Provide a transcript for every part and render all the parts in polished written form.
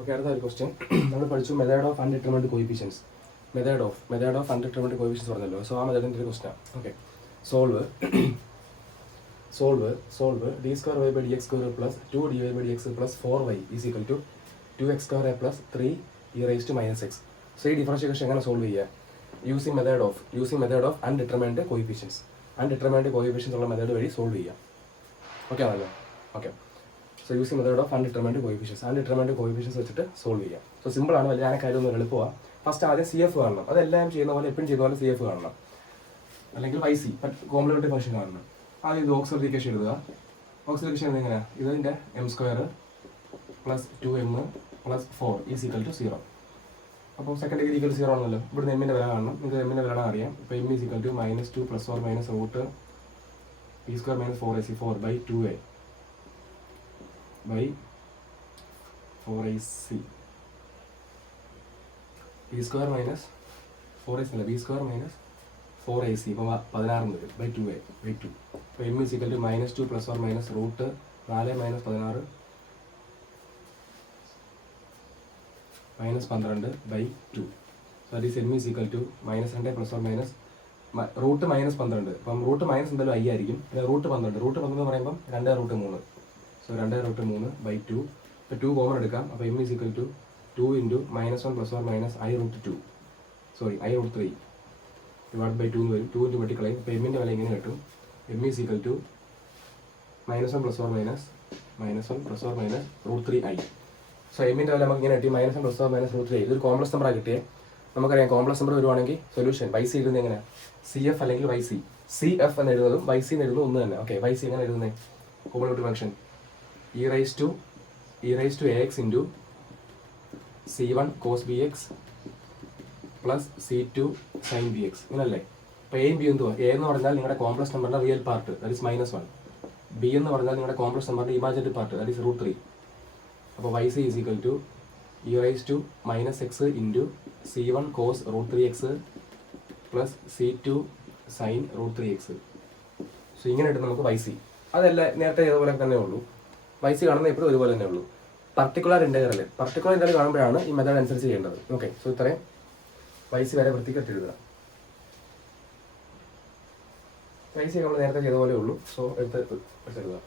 Okay, അടുത്ത ഒരു question നമ്മൾ പഠിച്ചു method of undetermined coefficients. Method of undetermined coefficients പറഞ്ഞല്ലോ. സോ ആ മെത്തേഡിൻ്റെ ഒരു question. Okay, solve d square y by d x square plus 2 dy by d x plus 4y is equal to 2x square a plus 3 e raise to minus x. So ഈ differentiation എങ്ങനെ solve ചെയ്യുക? Using method of undetermined coefficients. Undetermined coefficients ഉള്ള method വഴി solve ചെയ്യാം. Okay ആണല്ലോ? Okay, so using method of undetermined coefficients വെച്ചിട്ട് solve ചെയ്യാം. So സിമ്പിളാണ്, വലിയ കാര്യമൊന്നും എളുപ്പമാണ്. ഫസ്റ്റ് ആദ്യം CF കാണണം. അതെല്ലാം ചെയ്യുന്ന പോലെ എപ്പോഴും ചെയ്യുന്ന പോലെ CF കാണണം, അല്ലെങ്കിൽ YC കോംപ്ലിമെന്ററി ഫംഗ്ഷൻ കാണണം. ആദ്യം ഇത് ഓക്സിലറി എഴുതുക. ഓക്സിലറി എങ്ങനെയാണ്? ഇതിൻ്റെ m square plus 2m plus 4 is equal to 0. അപ്പോൾ സെക്കൻഡ് ഡിഗ്രി ഈക്വൽ 0 ആണല്ലോ. ഇവിടുന്ന് എമ്മിൻ്റെ വില കാണണം. നിങ്ങൾക്ക് എമ്മിൻ്റെ വില അറിയാം. ഇപ്പോൾ m is equal to -2 plus or minus root p square minus 4ac 4/2a by 4ac. b square minus 4ac അല്ല, b സ്ക്വയർ മൈനസ് 4ac ഇപ്പോൾ 16 വരും ബൈ 2a ബൈ 2. അപ്പോൾ m is equal to -2 plus or minus root 4 minus 16 minus 12 by 2. So that is m is equal to -2 plus or minus root -12. അപ്പം root minus എന്തായാലും i ആയിരിക്കും. പിന്നെ root 12 എന്ന് പറയുമ്പം 2√3. So 2√3 by 2. ഇപ്പോൾ 2 common എടുക്കാം. അപ്പോൾ m is equal to 2 into -1 plus or minus i√2 i√3 divide by 2 എന്ന് വരും. 2 ഇൻറ്റു വെട്ടിക്കളയും. ഇപ്പോൾ എമ്മിൻ്റെ വില ഇങ്ങനെ കിട്ടും. m is equal to -1 plus or minus √3i. So എമ്മിൻ്റെ വില നമുക്ക് ഇങ്ങനെ കിട്ടി, -1 പ്ലസ് ഓർ മൈനസ് √3i. ഇതൊരു കോംപ്ലക്സ് നമ്പറാണ് കിട്ടിയത്. നമുക്കറിയാം കോംപ്ലക്സ് നമ്പർ വരുവാണെങ്കിൽ സൊല്യൂഷൻ YC എഴുതുന്നത് എങ്ങനെ? CF അല്ലെങ്കിൽ YC. CF എന്ന് എഴുതുന്നതും YC എന്ന് എഴുതുന്നതും ഒന്ന് തന്നെ. ഓക്കെ, YC എങ്ങനെ എഴുതുന്നത്? Complementary function e raised to ax into c1 cos bx plus c2 sin bx. ഇങ്ങനല്ലേ? അപ്പോൾ എയും ബി എന്തുവാ? എ എന്ന് പറഞ്ഞാൽ നിങ്ങളുടെ കോംപ്ലക്സ് നമ്പറിന്റെ real part, that is -1. B എന്ന് പറഞ്ഞാൽ നിങ്ങളുടെ കോംപ്ലക്സ് നമ്പറിന്റെ ഇമാജിനറി പാർട്ട്, ദാറ്റ് ഇസ് √3. അപ്പോൾ YC is equal to e raised to -x into c1 cos √3x plus c2 sin √3x. So ഇങ്ങനെ ഇട്ട് നമുക്ക് YC. അതല്ല നേരത്തെ ഇതുപോലെ തന്നെ ഉള്ളൂ. YC കാണുന്നത് എപ്പോഴും ഒരുപോലെ തന്നെ ഉള്ളൂ. പർട്ടിക്കുലർ ഇൻ്റഗ്രൽ കാണുമ്പോഴാണ് ഈ മെത്തേഡ് അനുസരിച്ച് ചെയ്യേണ്ടത്. ഓക്കെ, സോ ഇത്രയും YC വരെ വൃത്തിക്കെട്ട് എഴുതുക. YC നമ്മൾ നേരത്തെ ചെയ്ത പോലെ ഉള്ളൂ. സോ എടുത്തെഴുതുക.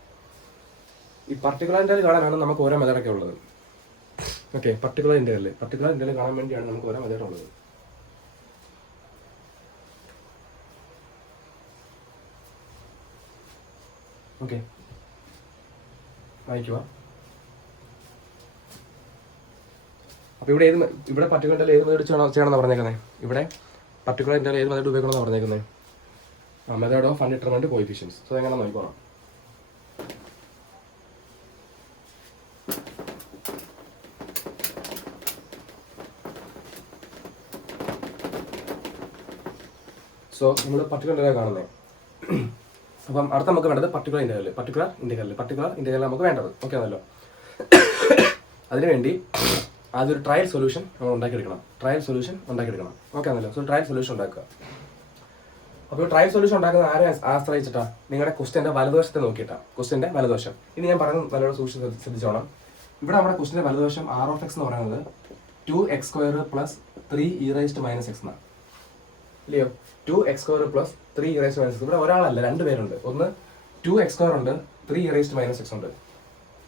ഈ പർട്ടിക്കുലർ ഇൻ്റഗ്രൽ കാണാനാണ് നമുക്ക് ഓരോ മെത്തേഡൊക്കെ ഉള്ളത്. ഓക്കെ, പർട്ടിക്കുലർ ഇൻ്റഗ്രൽ കാണാൻ വേണ്ടിയാണ് നമുക്ക് ഓരോ മെത്തേഡ് ഉള്ളത്. ഓക്കെ, വായിക്കുക. അപ്പോൾ ഇവിടെ പർട്ടിക്കുലർ ഇൻ്റഗ്രൽ ഏത് മെത്തേഡ് ചെയ്യണമെന്നാണ് പറഞ്ഞേക്കുന്നത്? ഇവിടെ പർട്ടിക്കുലർ ഇൻ്റഗ്രൽ ഏത് മെത്തേഡ് ഉപയോഗിക്കണമെന്നാണ് പറഞ്ഞേക്കുന്നത്? Method of undetermined coefficients. So എങ്ങനെ നോക്കിക്കോളാം. സോ നമ്മൾ പർട്ടിക്കുലർ ഇൻ്റഗ്രൽ കാണുന്നത്. അപ്പം അടുത്ത നമുക്ക് വേണ്ടത് പർട്ടിക്കുലർ ഇൻ്റഗ്രൽ നമുക്ക് വേണ്ടത്. ഓക്കെ ആണല്ലോ? അതിനുവേണ്ടി ആദ്യം ഒരു ട്രയൽ സൊല്യൂഷൻ നമ്മൾ ഉണ്ടാക്കിയെടുക്കണം. ഓക്കെ ആണല്ലോ? സോ ട്രയൽ സൊല്യൂഷൻ ഉണ്ടാക്കുക. അപ്പോൾ ട്രയൽ സൊല്യൂഷൻ ഉണ്ടാക്കുന്ന ആരെ ആശ്രയിച്ചിട്ടാ? നിങ്ങളുടെ ക്വസ്റ്റ്യൻ്റെ വലതുവശത്തെ നോക്കിയിട്ടാണ്. ക്വസ്റ്റ്യൻ്റെ വലതുവശം. ഇനി ഞാൻ പറയുന്നത് നല്ലോണം സൂക്ഷിച്ച് ശ്രദ്ധിച്ചോണം. ഇവിടെ നമ്മുടെ ക്വസ്റ്റ്യൻ്റെ വലതുവശം r(x) എന്ന് പറയുന്നത് 2x square plus 3e raised to -x എന്നാണ്. ഇല്ലയോ? 2x square plus 3e raised to -x. ഇവിടെ ഒരാളല്ല, 2 പേരുണ്ട്. ഒന്ന് 2x സ്ക്വയർ ഉണ്ട്, 3e raised to -x ഉണ്ട്.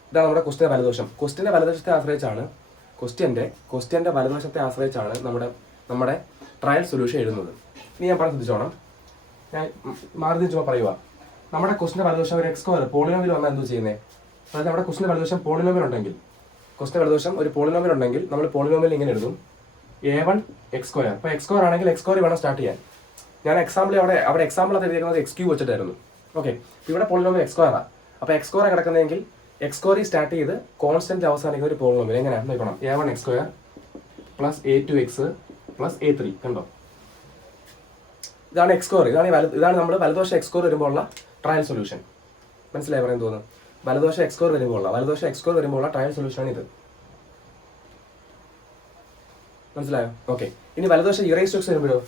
ഇതാണ് നമ്മുടെ ക്വസ്റ്റ്യൻ്റെ വലതുവശം. ക്വസ്റ്റ്യൻ്റെ വലതുവശത്തെ ആശ്രയിച്ചാണ് നമ്മുടെ ട്രയൽ സൊല്യൂഷൻ എഴുതുന്നത്. ഇനി ഞാൻ പറഞ്ഞ് ശ്രദ്ധിച്ചോണം. ഞാൻ മാറി ചുമ്മാ പറയുക. നമ്മുടെ ക്വസ്റ്റ്യൻ്റെ വലതുവശം ഒരു എക്സ് സ്ക്വയർ പോളിനോമിയൽ വന്നാൽ എന്ത് ചെയ്യുന്നത്? അതായത് നമ്മുടെ ക്വസ്റ്റ്യൻ്റെ വലതുവശം പോളിനോമിയൽ ഉണ്ടെങ്കിൽ, നമ്മൾ പോളിനോമിയൽ ഇങ്ങനെ എഴുതും: a1 x സ്ക്വയർ. അപ്പോൾ x സ്ക്വയർ ആണെങ്കിൽ x സ്ക്വയർ വേണം സ്റ്റാർട്ട് ചെയ്യാൻ. ഞാൻ എക്സാമ്പിൾ അവിടെ എക്സാമ്പിൾ അത് എഴുതിയിരിക്കുന്നത് x³ വെച്ചിട്ടായിരുന്നു. ഓക്കെ, ഇവിടെ പോളിനോമിയൽ x സ്ക്വയറാണ്. അപ്പോൾ x സ്ക്വയർ കിടക്കുന്നതെങ്കിൽ x സ്ക്വയർ സ്റ്റാർട്ട് ചെയ്ത് കോൺസ്റ്റന്റ് അവസാനിക്കുന്ന ഒരു പോളിനോമിയൽ എങ്ങനെയാണ് നോക്കണം? a1 x square plus a2 x plus a3. കണ്ടോ? ഇതാണ് x സ്ക്വയർ. ഇതാണ് നമ്മൾ വലതുവശം x സ്ക്വയർ വരുമ്പോഴുള്ള ട്രയൽ സൊല്യൂഷൻ. മനസ്സിലായി പറയാൻ തോന്നുന്നു? വലതുവശം x സ്ക്വയർ വരുമ്പോഴുള്ള ട്രയൽ സൊല്യൂഷനാണ് ഇത്. മനസ്സിലായോ? ഓക്കെ, ഇനി വലതുവശം e raised to x വരുമ്പോഴോ?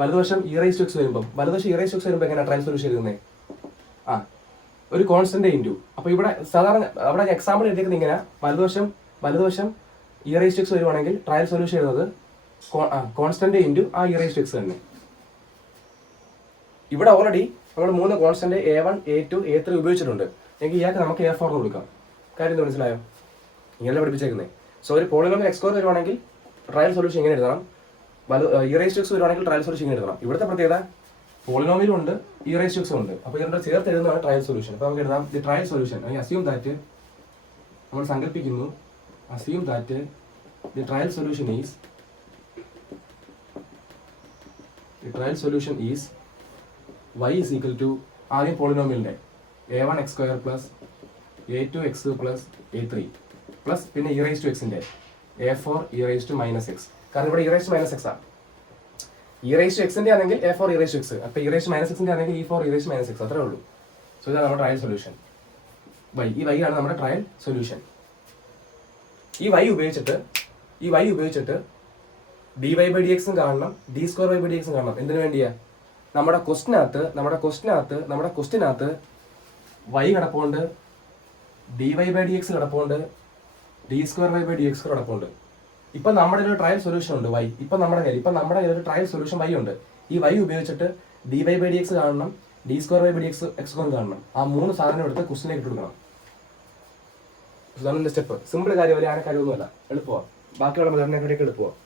വലതുവശം e raised to x വരുമ്പോൾ എങ്ങനെയാണ് ട്രയൽ സൊല്യൂഷൻ എഴുതുന്നത്? ഒരു കോൺസ്റ്റന്റ് ഇൻറ്റു. അപ്പോൾ ഇവിടെ സാധാരണ അവിടെ എക്സാമ്പിൾ എഴുതിയിരിക്കുന്നത് ഇങ്ങനെ: വലതുവശം ഇ റൈസ് ടു എക്സ് വരുവാണെങ്കിൽ ട്രയൽ സൊല്യൂഷൻ എഴുതുന്നത് കോൺസ്റ്റന്റ് ഇൻറ്റു ആ ഇ റൈസ് ടു എക്സ് തന്നെ. ഇവിടെ ഓൾറെഡി നമ്മൾ 3 കോൺസ്റ്റന്റ് A1 A2 A3 ഉപയോഗിച്ചിട്ടുണ്ട് എങ്കിൽ ഇയാൾക്ക് നമുക്ക് A4 എന്ന് കൊടുക്കാം. കാര്യം മനസ്സിലായോ? ഇങ്ങനെ പഠിപ്പിച്ചേക്കുന്നത്. സോ ഒരു പോളിനോമിയൽ എക്സ് സ്ക്വയർ വരുവാണെങ്കിൽ ട്രയൽ സൊല്യൂഷൻ ഇങ്ങനെ എഴുതണം, ഇ റൈസ് ടു എക്സ് വരുവാണെങ്കിൽ ട്രയൽ സൊല്യൂഷൻ ഇങ്ങനെ എഴുതണം. ഇവിടുത്തെ പ്രത്യേകത പോളിനോമിയലും ഉണ്ട് ഇ റൈസ് ടു എക്സും ഉണ്ട്. അപ്പോൾ ഇതിന്റെ ചേർത്ത് എഴുതുന്നതാണ് ട്രയൽ സൊല്യൂഷൻ. അപ്പോൾ നമുക്ക് എഴുതാം the trial solution. Assume that നമ്മൾ സങ്കല്പിക്കുന്നു, assume that the trial solution is y is equal to ആദ്യം പോളിനോമിയലിന്റെ A1 x square plus A2 x plus A3 plus പിന്നെ ഇ റൈസ് ടു എക്സിന്റെ A4 e raise to minus x. കാരണം ഇവിടെ e raise to minus x ആണ്. E raise to എക്സിന്റെ ആണെങ്കിൽ A4 e raise to x, അപ്പോൾ e raise to minus എക്സിന്റെ ആണെങ്കിൽ E4 E raise to minus X, അത്രേ ഉള്ളൂ. സോ ഇതാണ് നമ്മുടെ ട്രയൽ സൊല്യൂഷൻ. ഈ y ആണ് നമ്മുടെ ട്രയൽ സൊല്യൂഷൻ. ഈ y ഉപയോഗിച്ചിട്ട് dy ബൈ dx കാണണം, d സ്ക്വയർ ബൈ dx കാണണം. എന്തിനു വേണ്ടിയാ? നമ്മുടെ ക്വസ്റ്റിനകത്ത് y കിടപ്പുണ്ട്, dy ബൈ dx കിടപ്പുണ്ട്, d സ്ക്വയർ ബൈ dx കിടപ്പുണ്ട്. ഇപ്പൊ നമ്മുടെ ഒരു ട്രയൽ സൊല്യൂഷൻ ഉണ്ട് y. ഇപ്പൊ നമ്മുടെ കയ്യിൽ ഒരു ട്രയൽ സൊല്യൂഷൻ y ഉണ്ട്. ഈ y ഉപയോഗിച്ചിട്ട് dy ബൈ dx കാണണം, d സ്ക്വയർ ബൈ dx കാണണം. ആ 3 സാധനം എടുത്ത് ക്വസ്റ്റിലേക്ക് ഇട്ട് കൊടുക്കണം. ഇതാണ് സ്റ്റെപ്പ്. സിമ്പിൾ കാര്യം, ഒരു കാര്യമൊന്നുമല്ല, എളുപ്പമാണ്. ബാക്കിയുള്ള മെത്തേഡിനെക്കാട്ടിയൊക്കെ എളുപ്പമാണ്.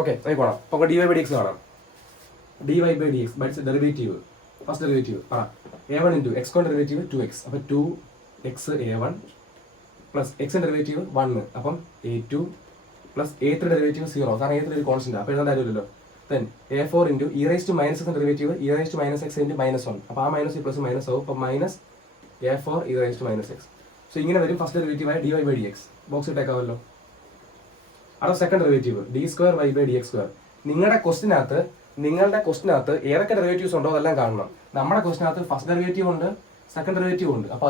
ഓക്കെ, ആയിക്കോളാം. അപ്പോൾ dy ബൈ dx കാണാം. dy by dx by its derivative, first derivative A1 into x കോൺ ഡെറിവേറ്റീവ് 2x. അപ്പോൾ 2x A1 പ്ലസ് എക്സിൻ്റെ ഡെറിവേറ്റീവ് 1, അപ്പം A2 പ്ലസ് A3 ഡെറിവേറ്റീവ് 0. കാരണം A3 ഒരു കോൺസ്റ്റന്റ്, അപ്പോൾ എഴുതാൻ കാര്യമില്ലല്ലോ. Then A4 into e raise to minus എക്സിൻ്റെ derivative e raise to minus x into -1. അപ്പോൾ ആ മൈനസ് ഈ പ്ലസ് മൈനസ് ആവും. അപ്പോൾ minus A4 e raise to minus x. So ഇങ്ങനെ വരും ഫസ്റ്റ് ഡെറിവേറ്റീവായ dy ബൈ dx. ബോക്സ് ഇട്ടേക്കാവല്ലോ. അവിടെ second derivative d square y by dx square. നിങ്ങളുടെ ക്വസ്റ്റിനകത്ത് ഏതൊക്കെ ഡെറിവേറ്റീവ്സ് ഉണ്ടോ അതെല്ലാം കാണണം. നമ്മുടെ ക്വസ്റ്റിനകത്ത് ഫസ്റ്റ് ഡെറിവേറ്റീവ് ഉണ്ട്, സെക്കൻഡ് ഡെറിവേറ്റീവ് ഉണ്ട്. അപ്പോൾ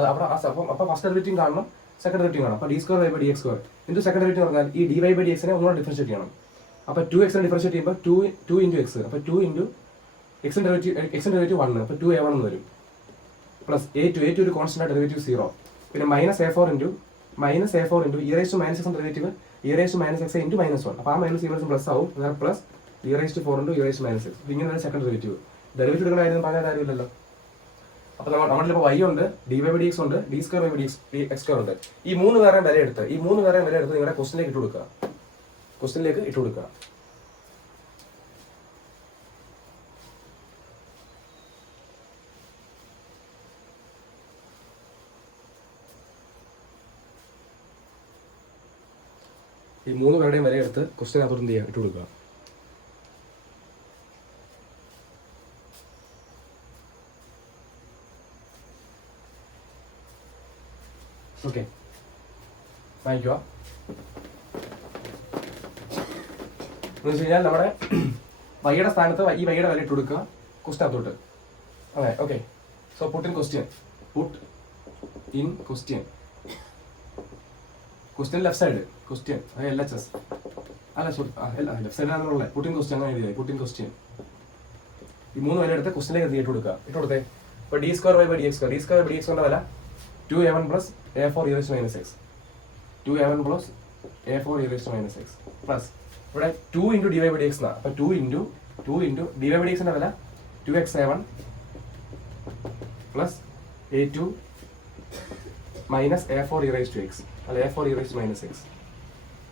ഫസ്റ്റ് ഡെറിവേറ്റീവ് കാണണം, സെക്കൻഡ് ഡെറിവേറ്റീവ് കാണണം. അപ്പോൾ d square y by dx square into second derivative പറഞ്ഞാൽ ഈ dy ബൈ dxനെ ഒന്നുകൂടെ ഡിഫറൻഷിയേറ്റ് ചെയ്യണം. അപ്പോൾ 2x ഡിഫറൻഷിയേറ്റ് ചെയ്യുമ്പോൾ 2 ഇൻറ്റു എക്സ്. അപ്പോൾ 2 ഇൻറ്റു എക്സിൻ്റെ ഡെറിവേറ്റീവ് 1, അപ്പോൾ 2A1 എന്ന് വരും. പ്ലസ് A2 ഒരു കോൺസ്റ്റന്റ് ഡെറിവേറ്റീവ് 0. പിന്നെ -A4 into e raise to minus x derivative e raise to minus x into -1. അപ്പോൾ ആ മൈനസ് ഈ പ്ലസ് ആവും, plus e raise to 4 into e raise to minus x. ഇങ്ങനെ ഒരു സെക്കൻഡ് ഡെറിവേറ്റീവ് എടുക്കുന്ന കാര്യം പറഞ്ഞാൽ കാര്യമില്ലല്ലോ. അപ്പോൾ നമ്മളിപ്പോൾ y ഉണ്ട്, dy ബൈ dx ഉണ്ട്, d square by dx x square ഉണ്ട്. ഈ 3 വേറെ വില എടുത്ത് നിങ്ങളുടെ ക്വസ്റ്റിനിലേക്ക് ഇട്ട് കൊടുക്കുക. ഈ 3 പേരുടെയും വില എടുത്ത് ക്വസ്റ്റിനകത്തോട്ട് എന്ത് ചെയ്യുക, ഇട്ട് കൊടുക്കുക. ഓക്കെ, വായിക്കുക. എന്ന് വെച്ച് കഴിഞ്ഞാൽ നമ്മുടെ വൈയുടെ സ്ഥാനത്ത് ഈ വൈയുടെ വില ഇട്ട് കൊടുക്കുക ക്വസ്റ്റിനകത്തോട്ട്. അതെ, okay. So put in question left side question LHS അല്ല സോറി ലെഫ്റ്റ് സൈഡിലാണുള്ളത്. പുട്ട് ഇൻ ക്വസ്റ്റ്യൻ അങ്ങനെ എഴുതിയത്. പുട്ട് ഇൻ ക്വസ്റ്റ്യൻ ഈ 3 വില എടുത്ത് ക്വസ്റ്റിലേക്ക് ഇട്ട് കൊടുത്തേ. ഇപ്പോൾ d square by dx square ന്റെ വില 2A1 plus A4 e raise to minus x. 2A1 plus A4 e raise to minus x plus ഇവിടെ 2 ഇൻറ്റു dy ബൈ dx എന്നാണ്. അപ്പോൾ 2 ഇൻറ്റു dy ബൈ dx ന്റെ വില 2xA1 plus A2 minus A4 e raise to x അല്ല A4 e raise to minus x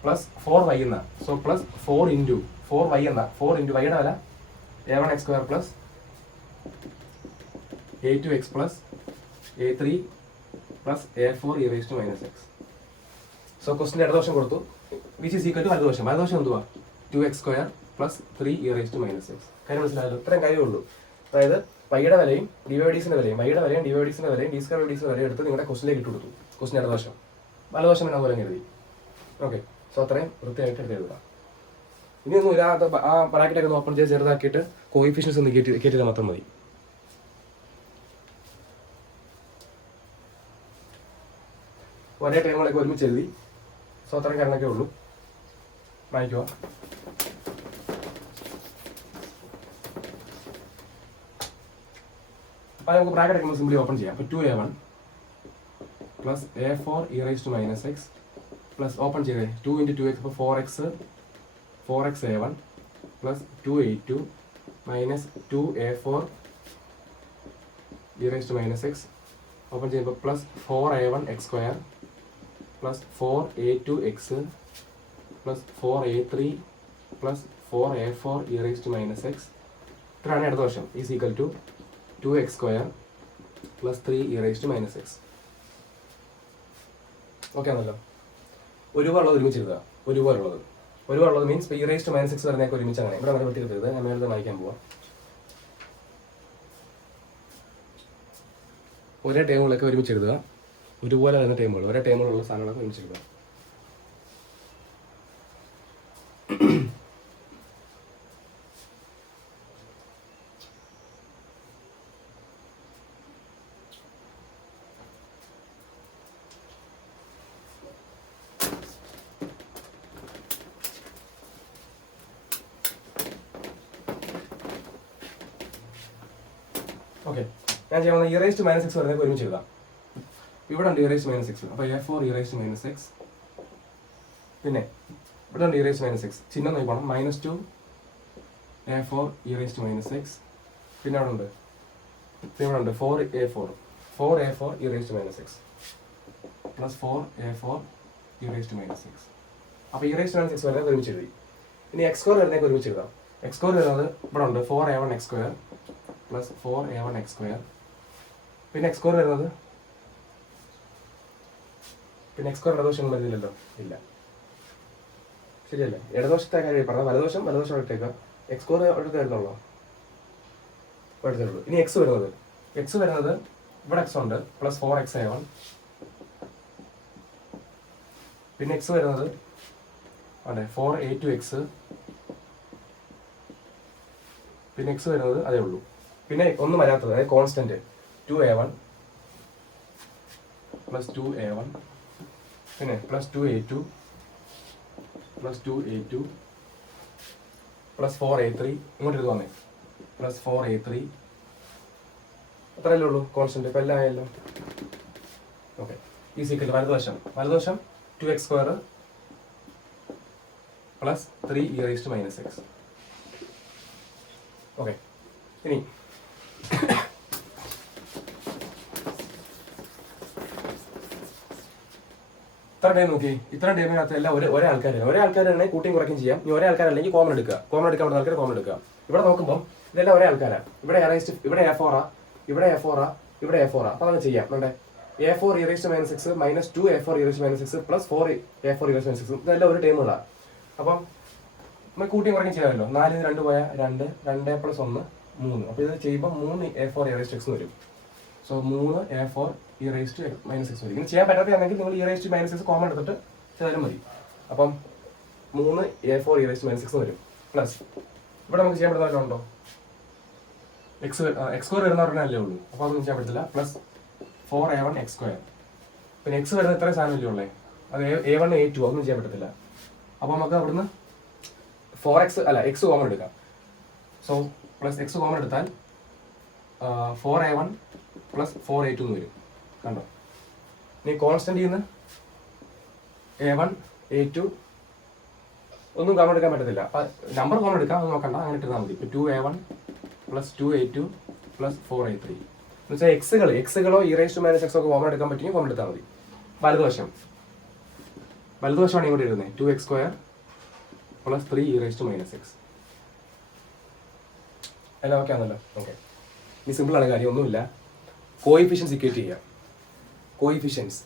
plus 4y എന്ന. So plus 4 into വൈയുടെ വില A1 x square plus A2 x plus A3 plus A4 e raise to minus x. So ക്വസ്റ്റിൻ്റെ ഇടതുവശം കൊടുത്തു, which is equal to വലതുവശം എന്തുവാ 2x square plus 3 e raise to minus x. കാര്യം മനസ്സിലായല്ലോ? ഇത്രയും കാര്യമേ ഉള്ളൂ. അതായത് വൈയുടെ വിലയും dy ബൈ dx ന്റെ വിലയും d സ്ക്വയർ ബൈ dx ന്റെ വിലയും എടുത്ത് നിങ്ങളുടെ ക്വസ്റ്റിലേക്ക് ഇട്ട് കൊടുത്തു. ക്വസ്റ്റിൻ്റെ ഇടതുവശം വലതുവശം എന്ന പോലെ എഴുതി. ഓക്കെ, സോ അത്രയും വൃത്തിയായിട്ട് എടുത്ത് എഴുതുക. ഇനിയൊന്നും ഇല്ലാത്ത ആ ബ്രാക്കറ്റൊക്കെ ഓപ്പൺ ചെയ്ത് ചെറുതാക്കിയിട്ട് കോയിഫിഷ്യൻസ് ഒന്ന് കയറ്റിയാൽ മാത്രം മതി. ഒരേ ടൈമുകളൊക്കെ ഒരുമിച്ച് എഴുതി. സോ അത്രയും കാര്യങ്ങളൊക്കെ ഉള്ളൂ. വായിക്കുക. അപ്പോൾ നമുക്ക് ബ്രാക്കറ്റ് ഒക്കെ സിമ്പിളി ഓപ്പൺ ചെയ്യാം. അപ്പോൾ 2A1 plus a4 e raise to minus x plus open ചെയ്തേ 2 ഇൻറ്റു 2x അപ്പോൾ 4x a1 plus 2a2 minus 2a4 e raise to minus x open ചെയ്യുമ്പോൾ plus 4a1 x square plus 4a2 x plus 4a3 plus 4a4 e raise to minus x ഇത്രയാണ് അടുത്ത വർഷം is equal to 2x square plus 3 e raise to minus x. Okay ആണല്ലോ. ഒരുപാടുള്ളത് ഒരുമിച്ച് എഴുതുക. ഒരുപാടുള്ളത് means E raise to minus X പറഞ്ഞേക്ക് ഒരുമിച്ച് അങ്ങനെ ഇവിടെ അങ്ങനെ വെട്ടിയെടുത്തത് ഞാൻ മേലത്തെ വായിക്കാൻ പോവാം. ഒരേ ടേമുകളൊക്കെ ഒരുമിച്ച് എഴുതുക. ഒരുപോലെ വരുന്ന ടേമുകൾ ഒരേ ടേമുകളുള്ള സാധനങ്ങളൊക്കെ ഒരുമിച്ച് എഴുതുക. ഓക്കെ, ഞാൻ ചെയ്യാൻ e raise to minus x വരുന്നത് ഒരുമിച്ച് എഴുതാം. ഇവിടെ ഉണ്ട് ഇ റൈസ് മൈനസ് എക്സ്, അപ്പോൾ a4 e raise to minus x. പിന്നെ ഇവിടെ ഉണ്ട് ഇ റൈസ് മൈനസ് എക്സ്, ചിഹ്നം നോക്കണം, -2 a4 e raise to minus x. പിന്നെ അവിടെ ഉണ്ട് 4a4 e raise to minus x plus 4a4 e raise to minus x. അപ്പോൾ e raise to minus x വരുന്നത് ഒരുമിച്ച് എഴുതി. ഇനി എക്സ് സ്ക്വയർ വരുന്നേക്ക് ഒരുമിച്ച് എഴുതാം. എക്സ് സ്ക്വയർ വരുന്നത് ഇവിടെ ഉണ്ട് 4a1 x square plus 4a1 x square. പിന്നെ എക്സ് സ്ക്വയർ വരുന്നത് ഇടതുവശം വരുന്നില്ലല്ലോ, ഇല്ല, ശരിയല്ലേ? ഇടതുവശത്തെ കാര്യം പറഞ്ഞാൽ വലതുവശം എടുത്തേക്കുക. എക്സ് സ്ക്വയർ എടുത്ത് വരുന്നുള്ളൂ, എടുത്തുള്ളൂ. ഇനി എക്സ് വരുന്നത് ഇവിടെ എക്സ് ഉണ്ട് പ്ലസ് 4xa1. പിന്നെ എക്സ് വരുന്നത് അതെ 4a2x. പിന്നെ എക്സ് വരുന്നത് അതേ ഉള്ളൂ. പിന്നെ ഒന്നും വരാത്തത് അതായത് കോൺസ്റ്റന്റ് 2a1 പ്ലസ് 2a1 പിന്നെ plus 2a2 plus 2a2 plus 4a3 ഇങ്ങോട്ട് എടുത്ത് വന്നേ പ്ലസ് 4a3. അത്രയല്ലേ ഉള്ളൂ കോൺസ്റ്റന്റ്. ഇപ്പം എല്ലാം ആയല്ലോ. ഓക്കെ, ഈ സീക്വൽ വലതുവശം 2x square plus 3 e raise to minus x. Okay, ഇനി ഇത്ര ടൈം നോക്കി. ഇത്ര ടൈമിനകത്ത് എല്ലാം ഒരേ ആൾക്കാരാണെങ്കിൽ കൂട്ടിയും കുറയ്ക്കും ചെയ്യാം. ഇനി ഒരേ ആൾക്കാരല്ലെങ്കിൽ കോമൺ എടുക്കാൻ പറ്റുന്ന ആൾക്കാർ കോമൺ എടുക്കുക. ഇവിടെ നോക്കുമ്പോൾ ഇതെല്ലാം ഒരേ ആൾക്കാരാണ്. ഇവിടെ ഇവിടെ a4 ഇവിടെ a4 അപ്പോൾ അങ്ങനെ ചെയ്യാം. വേണ്ടേ a4 e raise to minus x minus 2a4 e raise to minus x plus 4a4 e raise to minus x. ഇതെല്ലാം ഒരു ടൈമുകളാണ്. അപ്പം നമുക്ക് കൂട്ടിയും കുറയ്ക്കും ചെയ്യാമല്ലോ. 4 2 പോയാൽ 2 പ്ലസ് 1 3. അപ്പോൾ ഇത് ചെയ്യുമ്പോൾ 3a4 e raise to x വരും. So 3a4 e raise to minus x വരും. ഇങ്ങനെ ചെയ്യാൻ പറ്റാത്തതാണെങ്കിൽ നിങ്ങൾ e raise to minus x common എടുത്തിട്ട് ചെയ്താലും മതി. അപ്പം 3a4 e raise to minus x വരും. പ്ലസ് ഇവിടെ നമുക്ക് ചെയ്യാൻ പറ്റുന്ന ഉണ്ടോ? എക്സ് സ്ക്വയർ വരുന്ന പറഞ്ഞാലേ ഉള്ളൂ, അപ്പോൾ അതൊന്നും ചെയ്യാൻ പറ്റില്ല. Plus 4a1 x square. പിന്നെ എക്സ് വരുന്ന ഇത്രയും സാധനമല്ലേ ഉള്ളേ, അത് a1 a2 അതൊന്നും ചെയ്യാൻ പറ്റത്തില്ല. അപ്പോൾ നമുക്ക് അവിടുന്ന് 4x അല്ല എക്സ് കോമൺ എടുക്കാം. സോ പ്ലസ് എക്സ് കോമൺ എടുത്താൽ 4a1 പ്ലസ് 4a2 എന്ന് വരും. കണ്ടോ? ഇനി കോൺസ്റ്റന്റ് ചെയ്യുന്ന a1 a2 ഒന്നും കോമൺ എടുക്കാൻ പറ്റത്തില്ല. നമ്പർ കോമൺ എടുക്കാം, അത് നോക്കണ്ട, അങ്ങനെ ഇട്ടാൽ മതി. ഇപ്പോൾ 2a1 plus 2a2 plus 4a3 എന്ന് വെച്ചാൽ എക്സുകളോ e raise to minus x ഒക്കെ കോമൺ എടുക്കാൻ പറ്റുമെങ്കിൽ കോമൺ എടുത്താൽ മതി. വലതുവശമാണ് ഇങ്ങോട്ട് എഴുതുന്നത് 2x square plus 3 e raise to minus x. എല്ലാം ഓക്കെ ആണല്ലോ. ഓക്കെ, ഇനി സിമ്പിളാണ് കാര്യം, ഒന്നുമില്ല. കോയിഫിഷ്യൻസ് ഇക്വേറ്റ് ചെയ്യുക. കോയിഫിഷ്യൻസ്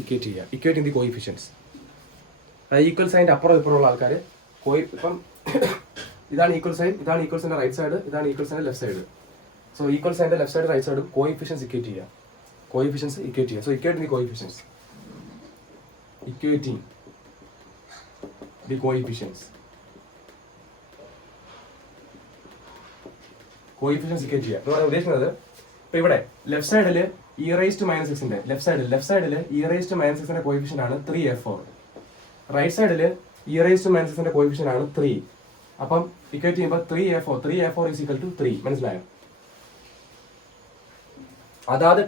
ഇക്വേറ്റ് ചെയ്യുക. ഇക്വേറ്റ് ചെയ്ത് കോയിഫിഷ്യൻസ് ഈക്വൽ സൈൻ്റെ അപ്പുറം ഇപ്പുറമുള്ള ആൾക്കാർ ഇപ്പം ഇതാണ് ഈക്വൽ സൈൻ്റെ റൈറ്റ് സൈഡ്, ഇതാണ് ഈക്വൽ സൈൻ്റെ ലെഫ്റ്റ് സൈഡ്. സോ ഈക്വൽ സൈൻ്റെ ലെഫ്റ്റ് സൈഡ് റൈറ്റ് സൈഡും കോയിഫിഷ്യൻസ് ഇക്വേറ്റ് ചെയ്യുക. So equate the coefficients. Equating the coefficients equate ചെയ്യുക എന്ന് പറയാൻ ഉദ്ദേശിക്കുന്നത്, ഇപ്പൊ ഇവിടെ ലെഫ്റ്റ് സൈഡിൽ ഇ റൈസ് ടു മൈനസ് എക്സിന്റെ ലെഫ്റ്റ് സൈഡിൽ ഇ റൈസ് ടു മൈനസ് എക്സിന്റെ കോയിഫിഷ്യന്റ് ആണ് 3a4. റൈറ്റ് സൈഡിൽ ഇ റൈസ് ടു മൈനസ് എക്സിന്റെ കോയിഫിഷ്യന്റ് ആണ് 3. അപ്പം ഇക്വേറ്റ് ചെയ്യുമ്പോൾ 3a4 ഈസ് ഈക്വൽ ടു 3. മനസ്സിലായോ? അതാത്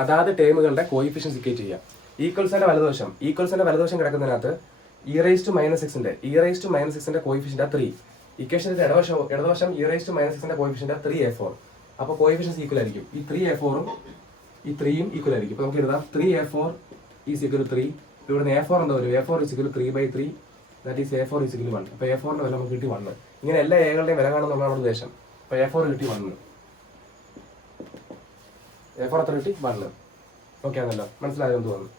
അതാത് ടേമുകളുടെ കോയിഫിഷ്യൻസ് ഇക്വേറ്റ് ചെയ്യുക. ഈക്വൽസിന്റെ വലതുവശം കിടക്കുന്നതിനകത്ത് e−6ന്റെ കോയിഫിഷ്യന്റ് 3. ഇക്വേഷന്റെ ഇടതുവശം e−6ന്റെ കോയിഫിഷ്യന്റ് 3a4. അപ്പോൾ കോയിഫിഷ്യൻസ് ഈക്വൽ ആയിരിക്കും. ഈ 3a4ഉം ഈ 3യും ഈക്വൽ ആയിരിക്കും. അപ്പോൾ നമുക്ക് എഴുതാം 3a4 = 3. ഇവിടുന്ന് a4 എന്താ വരും? a4 = 3/3. That is a4 = 1. അപ്പോൾ a4ന്റെ വില നമുക്ക് കിട്ടി 1. ഇങ്ങനെ എല്ലാ എകളുടെയും വില കാണുന്നുള്ളതാണ് ഉദ്ദേശം. അപ്പോൾ a4 കിട്ടി 1. a4 എത്ര കിട്ടി? 1. ഓക്കെ ആണല്ലോ, മനസ്സിലായോ എന്ന് തോന്നുന്നു.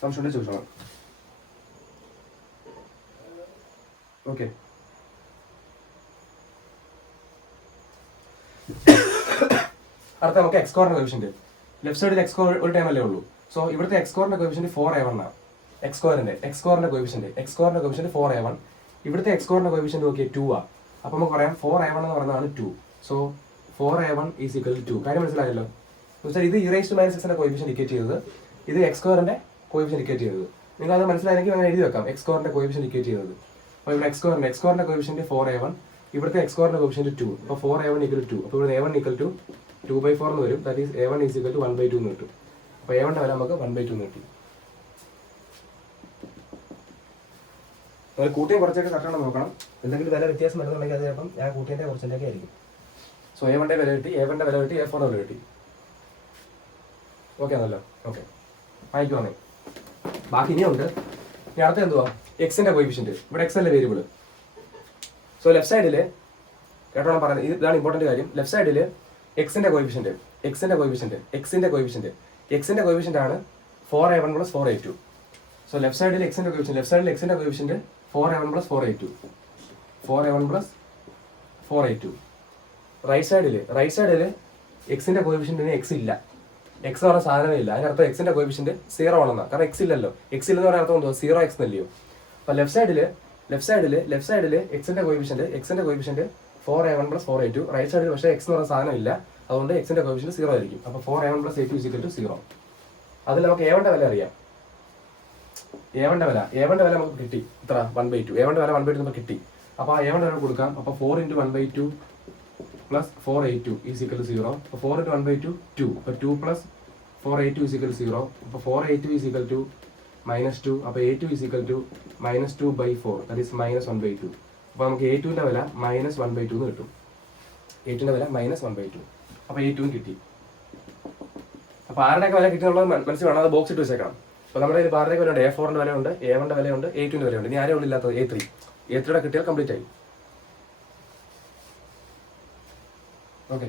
സംശയം ചോദിച്ചോളാം. ഓക്കെ, അടുത്ത നമുക്ക് എക്സ്കോറിന്റെ കോഎഫിഷ്യന്റ്. ലെഫ്റ്റ് സൈഡിൽ എക്സ്കോർ ഒരു ടൈം അല്ലേ ഉള്ളൂ. സോ ഇവിടുത്തെ എക്സ്കോറിന്റെ കോഎഫിഷ്യന്റ് 4a1 ആണ്. എക്സ്കോറിന്റെ കോഎഫിഷ്യന്റ് 4a1. ഇവിടുത്തെ എക്സ്കോറിന്റെ കോഎഫിഷ്യന്റ് നോക്കിയേ 2 ആ. അപ്പൊ നമുക്ക് പറയാം 4a1 എന്ന് പറയുന്നതാണ് 2. So 4a1 = 2. കാര്യം മനസ്സിലായല്ലോ. ഇത് e−6ന്റെ കോഎഫിഷ്യന്റ് ഇക്വേറ്റ് ചെയ്തത്, ഇത് എക്സ്കോറിന്റെ കോഎഫിഷ്യന്റ് ഇക്വേറ്റ് ചെയ്തത്. നിങ്ങൾ അത് മനസ്സിലായെങ്കിൽ അങ്ങനെ എഴുതി വെക്കാം. എക്സ്കോറിന്റെ കോഎഫിഷ്യന്റ് ഇക്വേറ്റ് ചെയ്തത്. അപ്പോൾ ഇവിടെ എക്സ്കോറിന്റെ കോഎഫിഷ്യന്റ് 4a1, ഇവിടുത്തെ എക്സ്കോറിന്റെ കോഎഫിഷ്യന്റ് 2. അപ്പോൾ 4a1 = 2. അപ്പോൾ ഇവിടെ a1 = 2/4 എന്ന് വരും. ദാറ്റ് ഈസ് a1 = 1/2 എന്ന് കിട്ടും. അപ്പോൾ a1ന്റെ വില നമുക്ക് 1/2 എന്ന് കിട്ടി. കൂട്ടിയും കുറച്ചൊക്കെ കറക്റ്റാണ് നോക്കണം. എന്തെങ്കിലും വില വ്യത്യാസം വരുന്നുണ്ടെങ്കിൽ അത് ചിലപ്പം ഞാൻ കൂട്ടിയതിന്റെ കുറച്ചിൻ്റെയൊക്കെ ആയിരിക്കും. സോ a1ന്റെ വില കിട്ടി, a1ന്റെ വില കിട്ടി, a4ന്റെ വില കിട്ടി. ഓക്കെ ആണല്ലോ. ഓക്കെ, വായിക്കുവാണേ. ബാക്കി ഇനിയുണ്ട്. ഇനി അടുത്ത എന്തുവാ? എക്സിന്റെ കോയിഫിഷ്യന്റ്. ഇവിടെ എക്സ് അല്ലേ വേരിയബിൾ. സോ ലെഫ്റ്റ് സൈഡിൽ കേട്ടോണം പറയുന്നത്, ഇതാണ് ഇമ്പോർട്ടന്റ് കാര്യം. ലെഫ്റ്റ് സൈഡിൽ എക്സിന്റെ കോയിഫിഷ്യന്റ് ആണ് 4a1 + 4a2. സോ ലെഫ്റ്റ് സൈഡിൽ എക്സിന്റെ coefficient 4a1 + 4a2. 4a1 + 4a2. Right സൈഡിൽ എക്സിന്റെ കോയിഫിഷ്യന്റിന് എക്സ് ഇല്ല. എക്സ് എന്ന് പറഞ്ഞ സാധനമേ ഇല്ല. അതിനർത്ഥം എക്സിന്റെ കോയിഫിഷ്യന്റ് 0 ആണെന്നാ. കാരണം എക്സ് ഇല്ലല്ലോ. എക്സ് ഇല്ലെന്ന് പറഞ്ഞ അർത്ഥം എന്തോ 0x എന്നല്ലയോ. അപ്പൊ ലെഫ്റ്റ് സൈഡിൽ എക്സിന്റെ കോയിഫിഷ്യന്റ് 4a1 + 4a2. റൈറ്റ് സൈഡിൽ പക്ഷേ എക്സ് എന്ന് പറഞ്ഞ സാധനം ഇല്ല. അതുകൊണ്ട് എക്സിന്റെ കോയിഫിഷ്യന്റ് 0 ആയിരിക്കും. അപ്പൊ 4a1 + a2 = 0. അതിൽ നമുക്ക് a1ന്റെ വില അറിയാം. a1ന്റെ വില നമുക്ക് കിട്ടി. ഇത്ര 1/2. a1ന്റെ വില 1/2 നമുക്ക് കിട്ടി. അപ്പൊ ആ a1ന്റെ വില കൊടുക്കാം. അപ്പൊ 4 × 1/2 + 4a2 = 0. അപ്പോൾ 4 × 1/2 2. അപ്പോൾ 2 + 4a2 = 0. അപ്പോൾ 4a2 = -2. അപ്പോൾ a2 = -2/4. That is -1/2. അപ്പോൾ നമുക്ക് a2ന്റെ വില -1/2 എന്ന് കിട്ടും. a2ന്റെ വില -1/2. അപ്പോൾ a2 കിട്ടി. അപ്പോൾ ആരുടെയൊക്കെ വില കിട്ടുന്നുള്ളത് മനസ്സിൽ വേണം. അത് ബോക്സ് ഇട്ട് വെച്ചേക്കണം. അപ്പോൾ നമ്മുടെ കയ്യിൽ ആരുടെയൊക്കെ വിലയുണ്ട്? a4ന്റെ വിലയുണ്ട്, a1ന്റെ വിലയുണ്ട്, a2ന്റെ വിലയുണ്ട്. ഇനി ആരും ഉള്ളില്ലാത്തത് a3. a3യുടെ കിട്ടിയാൽ കംപ്ലീറ്റ് ആയി. ഓക്കെ,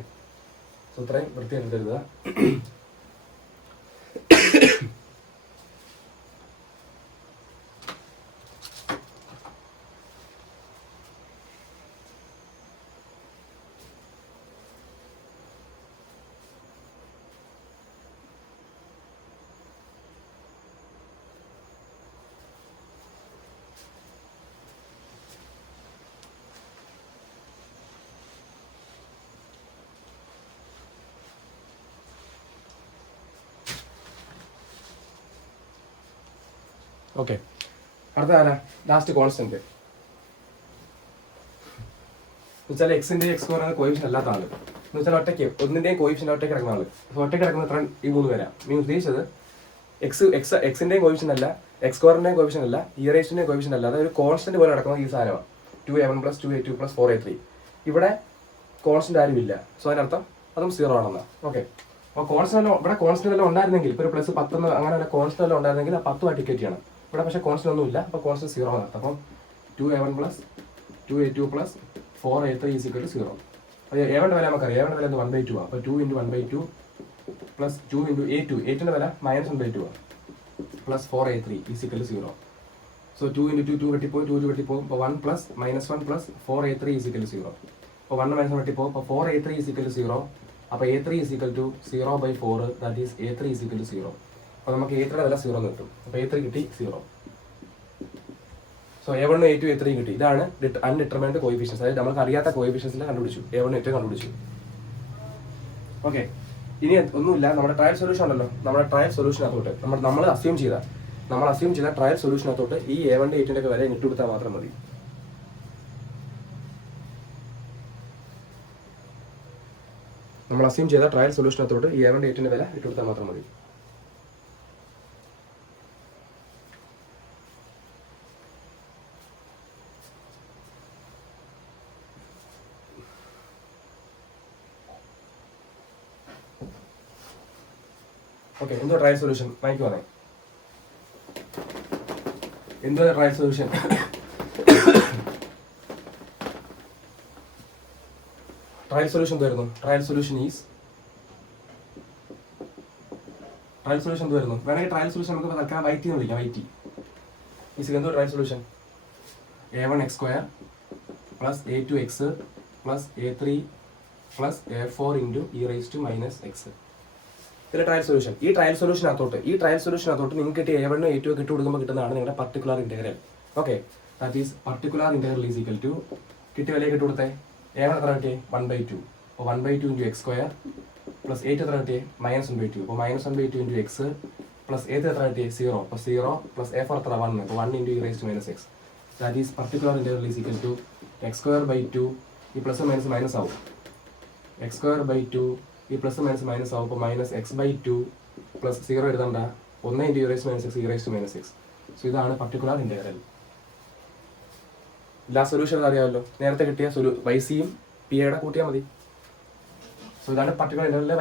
സോ ഇത്രയും വൃത്തിയായിട്ട് എഴുതുക. ഓക്കെ, അടുത്ത ആരാ? Last constant. എന്നുവെച്ചാൽ എക്സിന്റെ എക്സ്കോർ കോയിഫിഷ്യൻ അല്ലാത്ത ആള്. എന്ന് വെച്ചാൽ ഒറ്റയ്ക്ക് ഒന്നിന്റെയും കോയിഫിഷ്യൻ ഒറ്റയ്ക്ക് കിടക്കുന്ന ആള്. അപ്പോൾ ഒറ്റയ്ക്ക് കിടക്കുന്ന എത്ര? ഈ 3 പേരാ. മീൻ ഉദ്ദേശിച്ചത് എക്സിന്റെയും കോയിഫിഷ്യൻ അല്ല, എക്സ്കോറിന്റെയും കോയിഫിഷ്യൻ അല്ല, e−ന്റെയും കോയിഫിഷ്യൻ അല്ല. അതൊരു കോൺസ്റ്റന്റ് പോലെ കിടക്കുന്ന ഈ സാധനമാണ് 2a1 + 2a2 + 4a3. ഇവിടെ കോൺസ്റ്റന്റ് ആരും ഇല്ല. സോ അതിനർത്ഥം അതും 0 ആണെന്നാ. ഓക്കെ, അപ്പോൾ കോൺസ്റ്റന്റ് ഇവിടെ കോൺസ്റ്റന്റ് എല്ലാം ഉണ്ടായിരുന്നെങ്കിൽ, ഇപ്പോൾ ഒരു +10 അങ്ങനെ കോൺസ്റ്റന്റ് എല്ലാം ഉണ്ടായിരുന്നെങ്കിൽ ആ 10 ആയിട്ട് ടിക്കറ്റ് ചെയ്യണം. ഇവിടെ പക്ഷേ കോൺസ്റ്റന്റ് ഒന്നും ഇല്ല. അപ്പോൾ കോൺസ്റ്റന്റ് 0 ആണ്. അപ്പം 2a1 + 2a2 + 4a3 = 0. അപ്പോൾ a1ന്റെ വില നമുക്കറിയാം. a1ന്റെ വില 1/2 ആണ്. അപ്പോൾ 2 × 1/2 + 2 × a2. a2ന്റെ വില -1/2 ആണ്. + 4a3 = 0. സോ 2 × 2 വെട്ടിപ്പോയി, 2 വെട്ടിപ്പോകും. അപ്പോൾ 1 + -1 + 4a3 = 0. അപ്പോൾ 1 - 1 വെട്ടിപ്പോകും. അപ്പോൾ 4a3 = 0. അപ്പോൾ a3 = 0/4. That is a3 = 0. അപ്പോൾ നമുക്ക് a3യുടെ വില 0 എന്ന് കിട്ടും. അപ്പോൾ a3 കിട്ടി 0. സോ a1, a2, a3 കിട്ടി. ഇതാണ് അൺഡിറ്റർമൈൻഡ് കോയിഫിഷ്യൻസ്. അതായത് നമുക്ക് അറിയാത്ത കോയിഫിഷ്യൻസിനെ കണ്ടുപിടിച്ചു. a1, a2 കണ്ടുപിടിച്ചു. ഓക്കെ, ഇനി ഒന്നുമില്ല. നമ്മുടെ ട്രയൽ സൊല്യൂഷൻ ഉണ്ടല്ലോ. നമ്മുടെ ട്രയൽ സൊല്യൂഷനകത്തോട്ട് നമ്മൾ അസ്യൂം ചെയ്ത ട്രയൽ സൊല്യൂഷനകത്തോട്ട് ഈ a1, a2ന്റെ ഒക്കെ വില ഇട്ടുകൊടുത്താൽ മാത്രം മതി. നമ്മൾ അസ്യൂം ചെയ്ത ട്രയൽ സൊല്യൂഷനകത്തോട്ട് ഈ a1, a2ന്റെ വില ഇട്ടുകൊടുത്താൽ മാത്രം മതി. ഓക്കെ, എന്തോ ട്രയൽ സൊല്യൂഷൻ വായിക്കു പറയാം. എന്തോ ട്രയൽ സൊല്യൂഷൻ? ട്രയൽ സൊല്യൂഷൻ എന്തായിരുന്നു? ട്രയൽ സൊല്യൂഷൻ എന്ത് വരുന്നു? വേണമെങ്കിൽ ട്രയൽ സൊല്യൂഷൻ നമുക്ക് തൽക്കാലം വൈറ്റി എന്ന് വിളിക്കാം. വൈറ്റി ഈസ് എന്തോ trial solution? a1x² plus a2x plus a3 plus a4 into e⁻⁻x. ഇതിലെ ട്രയൽ സൊല്യൂഷൻ. ഈ ട്രയൽ സൊല്യൂഷനകത്തോട്ട് നിങ്ങൾക്ക് കിട്ടിയ a1 a2 ഇട്ട് കൊടുക്കുമ്പോൾ കിട്ടുന്നതാണ് നിങ്ങളുടെ particular integral. Okay, that is particular integral is equal to കിട്ടിയ വിലയൊക്കെ ഇട്ട് കൊടുത്തേ. a1 എത്ര കിട്ടിയേ? 1/2. അപ്പോൾ 1/2 ഇൻറ്റു x² പ്ലസ് a2 എത്ര കിട്ടിയേ? -1/2. അപ്പോൾ -1/2 ഇൻറ്റു x പ്ലസ് a3 എത്ര കിട്ടിയേ? 0. അപ്പോൾ 0 പ്ലസ് a4 എത്ര? 1. അപ്പോൾ 1 into e⁻⁻x. That is particular integral is equal to x²/2. ഈ പ്ലസ് മൈനസ് മൈനസ് ആവും. x²/2 ഈ പ്ലസ് മൈനസ് മൈനസ് ആവും. അപ്പോൾ -x/2 പ്ലസ് 0 എഴുതണ്ട, 1 ഇൻറ്റു e⁻⁻x. സോ ഇതാണ് പർട്ടിക്കുലർ ഇന്റഗ്രൽ. ലാസ്റ്റ് സൊല്യൂഷൻ അറിയാമല്ലോ, നേരത്തെ കിട്ടിയ YCയും PAയുടെ കൂട്ടിയാൽ മതി. സോ ഇതാണ് പർട്ടിക്കുലർ ഇന്റഗ്രലിലെ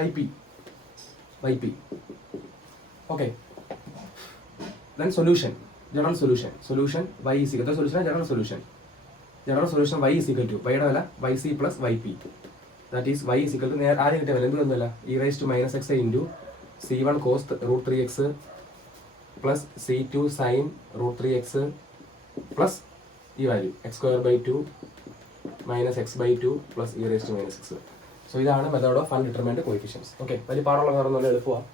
YP. Okay, then solution, general solution y is equal to solution general solution y is equal to വൈയുടെ വില YC plus YP. That is y is equal to ആദ്യം കിട്ടിയ വില എന്ത് വന്നില്ല? e⁻⁻x into C1 cos √3x plus C2 sin √3x plus ഈ value x²/2 minus x/2 plus e⁻⁻x. So ഇതാണ് method of undetermined coefficients. Okay, വലിയ പാടുള്ള വേറെ ഒന്നുമില്ല, എളുപ്പമാണ്.